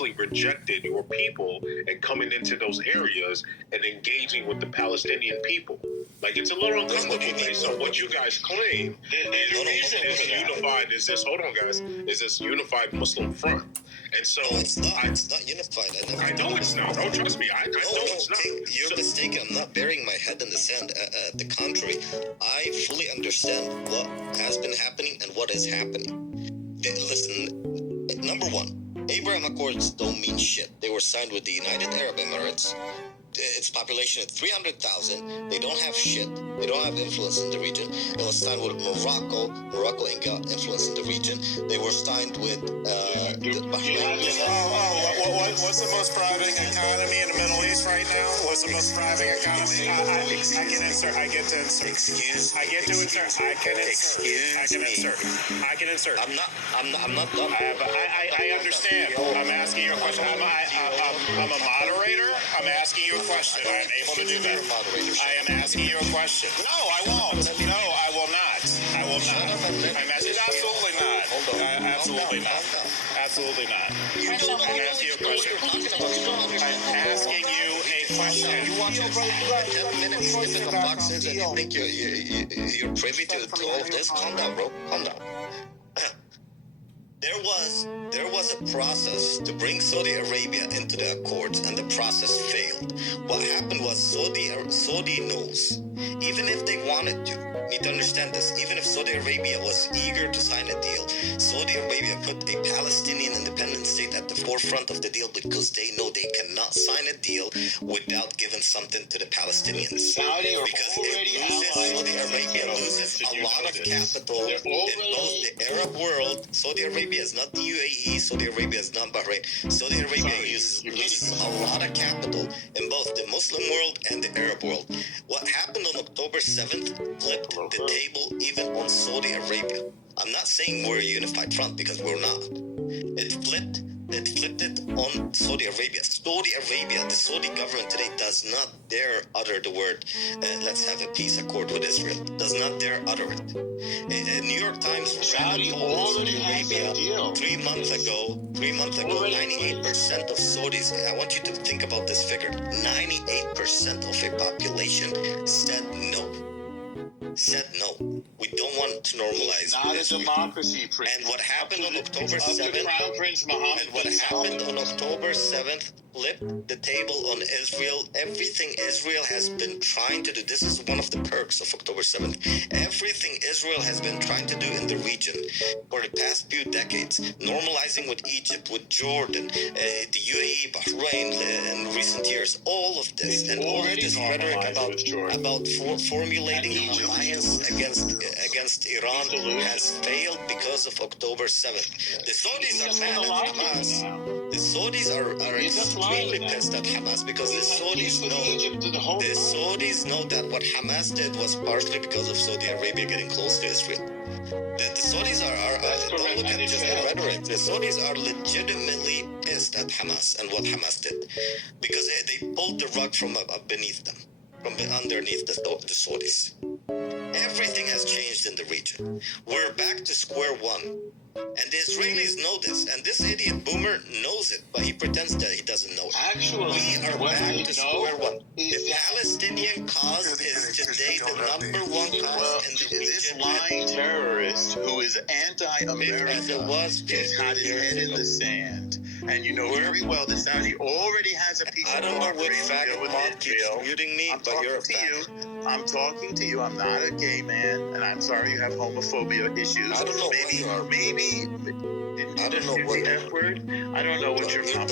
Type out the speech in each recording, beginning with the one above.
rejected your people and coming into those areas and engaging with the Palestinian people. Like, it's a little uncomfortable based on what you guys claim. And the reason is unified is this, hold on guys, is this unified Muslim front. And so it's not unified. I know it's not. Don't trust me. I know it's not. You're mistaken. I'm not burying my head in the sand. The contrary, I fully understand what has been happening and what is happening. Listen, number one, Abraham Accords don't mean shit. They were signed with the United Arab Emirates. Its population is 300,000. They don't have shit. They don't have influence in the region. It was signed with Morocco. Morocco ain't got influence in the region. They were signed with Bahrain. What's the most thriving economy in the Middle East right now? What's the most thriving economy? I can insert. I get to insert. I can insert. I'm not done. I understand. I'm asking you a question. I'm a moderator. I'm asking you a question. I'm able to do that. I am asking you a question. No, I won't. No, I will not. I will not. I'm asking. Absolutely not. Absolutely not. Absolutely not. I'm asking you a question. I'm asking you a question. You watch 10 minutes in the boxes and you think you're privy to all of this? Calm down, bro. Calm down. There was a process to bring Saudi Arabia into the Accords, and the process failed. What happened was Saudi knows, even if they wanted to, you need to understand this, even if Saudi Arabia was eager to sign a deal, Saudi Arabia put a Palestinian independent state at the forefront of the deal because they know they cannot sign a deal without giving something to the Palestinians. Saudi Arabia loses a lot of capital in both the Arab world. Saudi Arabia is not the UAE. Saudi Arabia is not Bahrain. Saudi Arabia loses a lot of capital in both the Muslim world and the Arab world. What happened on October 7th flipped the table even on Saudi Arabia. I'm not saying we're a unified front because we're not. It flipped it on Saudi Arabia. Saudi Arabia, the Saudi government today does not dare utter the word, let's have a peace accord with Israel. Does not dare utter it. New York Times Saudi Arabia 3 months ago, 98% of Saudis, I want you to think about this figure, 98% of a population said no. We don't want to normalize. Not a democracy, Prince. And what happened on October 7th? Crown Prince Mohammed. And what happened on October 7th flipped the table on Israel. Everything Israel has been trying to do. This is one of the perks of October 7th. Everything Israel has been trying to do in the region for the past few decades, normalizing with Egypt, with Jordan, the UAE, Bahrain in recent years, all of this and all of this rhetoric about formulating an alliance against Iran has failed because of October 7th. The Saudis are mad at Hamas. The Saudis are extremely pissed at Hamas because the Saudis know that what Hamas did was partially because of Saudi Arabia getting close to Israel. The Saudis don't look at just the rhetoric. The Saudis are legitimately pissed at Hamas and what Hamas did because they pulled the rug from beneath them, from underneath the Saudis. Everything has changed in the region. We're back to square one. And the Israelis know this, and this idiot boomer knows it, but he pretends that he doesn't know it. Actually, we are back to square one. The Palestinian cause is today the number one cause in the region. This lying terrorist who is anti-American has had his head in the sand. And you know very well that Saudi already has a piece of property with Israel. Muting me, but you're a fact. I'm talking to you. I'm not a gay man, and I'm sorry you have homophobia issues. I don't know maybe. I don't know what F word. I don't know what you're lying.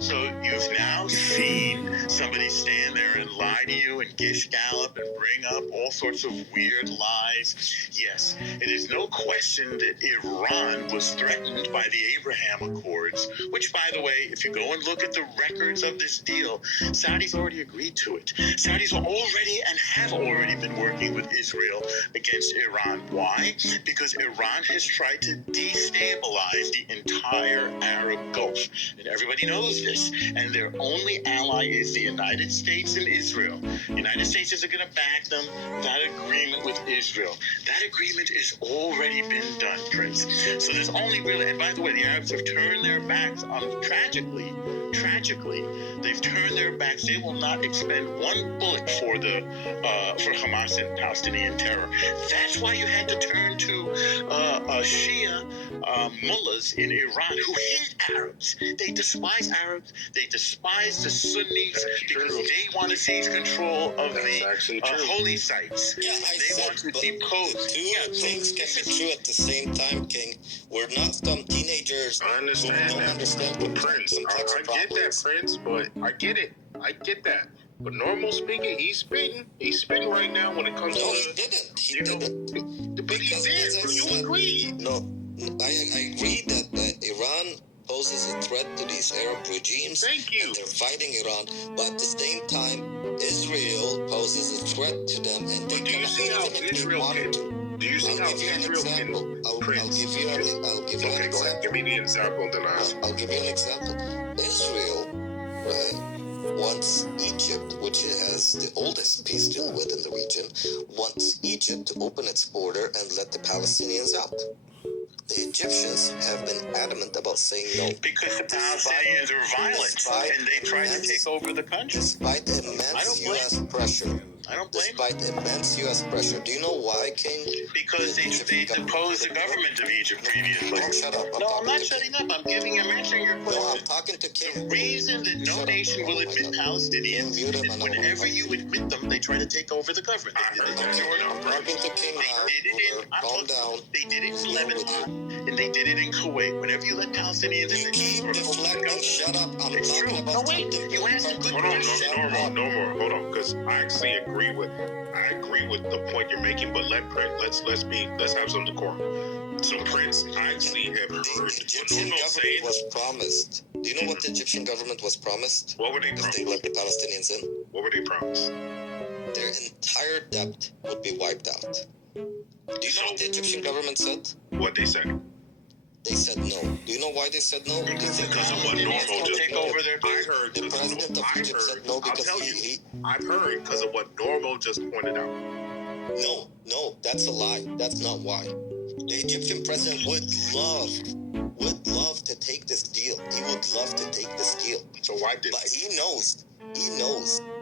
So you've now seen somebody stand there and lie to you and gish gallop and bring up all sorts of weird lies. Yes, it is no question that Iran was threatened by the Abraham Accords, which, by the way, if you go and look at the records of this deal, Saudis already agreed to it. Saudis are already and have already been working with Israel against Iran. Why? Because Iran has tried to destabilize the entire Arab Gulf. And everybody knows this. this, and their only ally is the United States and Israel. The United States isn't going to back them. That agreement with Israel, that agreement has already been done, Prince. So there's only really, and by the way, the Arabs have turned their backs on, tragically, they've turned their backs. They will not expend one bullet for Hamas and Palestinian terror. That's why you had to turn to Shia mullahs in Iran who hate Arabs. They despise Arabs. They despise the Sunnis because they want to seize control of the holy sites. Yeah, they want to depose. Two things can be true at the same time, King. We're not some teenagers I understand who don't that. understand But Prince, I get that, Prince, but I get it. I get that. But normal speaking, he's spitting right now when it comes to... No, he didn't. He didn't. But he did, but you agree. No, I agree that Iran poses a threat to these Arab regimes. Thank you. And they're fighting Iran. But at the same time, Israel poses a threat to them. And But do you see how Israel can... Do you see how Israel can... I'll give you an example. Okay, go ahead. Give me the example, then I'll give you an example. Israel wants Egypt, which has the oldest peace deal with in the region, wants Egypt to open its border and let the Palestinians out. The Egyptians have been adamant about saying no. Because the Palestinians are violent and they try to take over the country. Despite immense U.S. pressure. I don't blame Despite immense U.S. pressure. Do you know why, King? Because they deposed the government of Egypt previously. Don't shut up. I'm not shutting up. I'm answering your question. No, I'm talking to King. The reason that no nation will admit Palestinians is whenever you admit them, they try to take over the government. I'm talking to King now. Calm down. They did it in Lebanon, and they did it in Kuwait. Whenever you let Palestinians in, You keep deflecting. Shut up. I'm talking about something. You asked a good question. No more. Hold on, because I actually agree with the point you're making, but let's have some decorum. So, Prince, I actually have heard the Egyptian government was promised. Do you know what the Egyptian government was promised? What were they promised? If they let the Palestinians in? What were they promised? Their entire debt would be wiped out. Do you know what the Egyptian government said? What they said? They said no. Do you know why they said no? Because of what normal just take over their I heard the president of Egypt said no because I've heard because of what Normal just pointed out. No, that's a lie. That's not why. The Egyptian president would love to take this deal. He would love to take this deal. So why did? But he knows,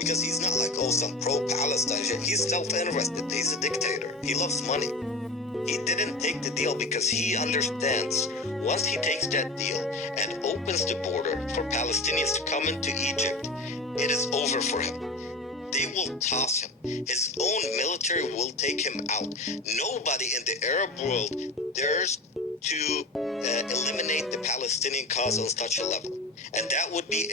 because he's not like, some pro-Palestine shit. He's self-interested. He's a dictator. He loves money. He didn't take the deal because he understands once he takes that deal and opens the border for Palestinians to come into Egypt, it is over for him. They will toss him. His own military will take him out. Nobody in the Arab world dares to eliminate the Palestinian cause on such a level. And that would be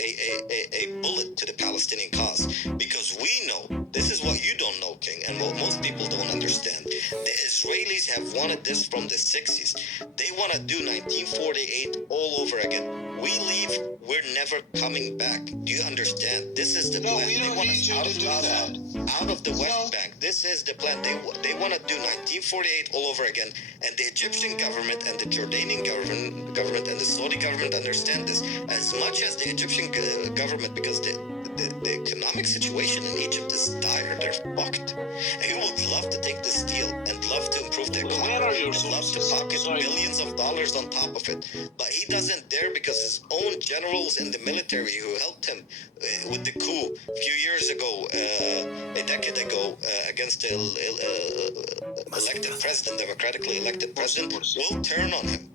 a bullet to the Palestinian cause. Because we know, this is what you don't know, King, and what most people don't understand. The Israelis have wanted this from the 60s. They want to do 1948 all over again. We leave, we're never coming back. Do you understand? This is the plan. We don't need you to do that. Out of the West Bank. This is the plan. They want to do 1948 all over again. And the Egyptian government and the Jordanian government and the Saudi government understand this. As much as the Egyptian government, because the economic situation in Egypt is dire. They're fucked. And he would love to take this deal and love to improve the economy and love to pocket billions of dollars on top of it. But he doesn't dare because his own generals in the military who helped him with the coup a few years ago, a decade ago, against the elected president, democratically elected president, will turn on him.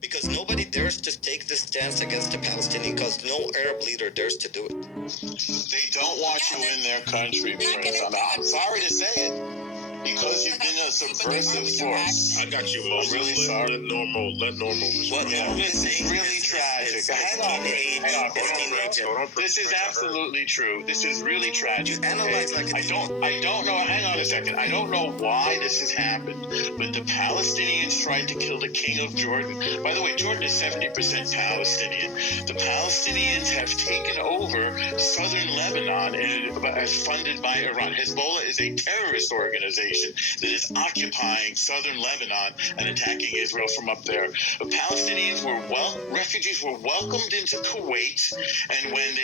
Because nobody dares to take this stance against the Palestinian cause. No Arab leader dares to do it. They don't want you in their country, Prince. I'm sorry to say it. Because you've been a subversive force. I got you, Moses. I'm really sorry. Let normal. What this is really tragic. Hang on. This is absolutely true. This is really tragic. You analyze like I don't know. Hang on a second. I don't know why this has happened, but the Palestinians tried to kill the king of Jordan. By the way, Jordan is 70% Palestinian. The Palestinians have taken over southern Lebanon as funded by Iran. Hezbollah is a terrorist organization. nation that is occupying southern Lebanon and attacking Israel from up there. The Palestinians refugees were welcomed into Kuwait, and when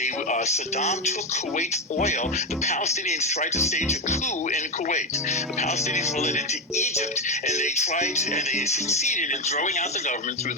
Saddam took Kuwait's oil, the Palestinians tried to stage a coup in Kuwait. The Palestinians were led into Egypt, and they succeeded in throwing out the government through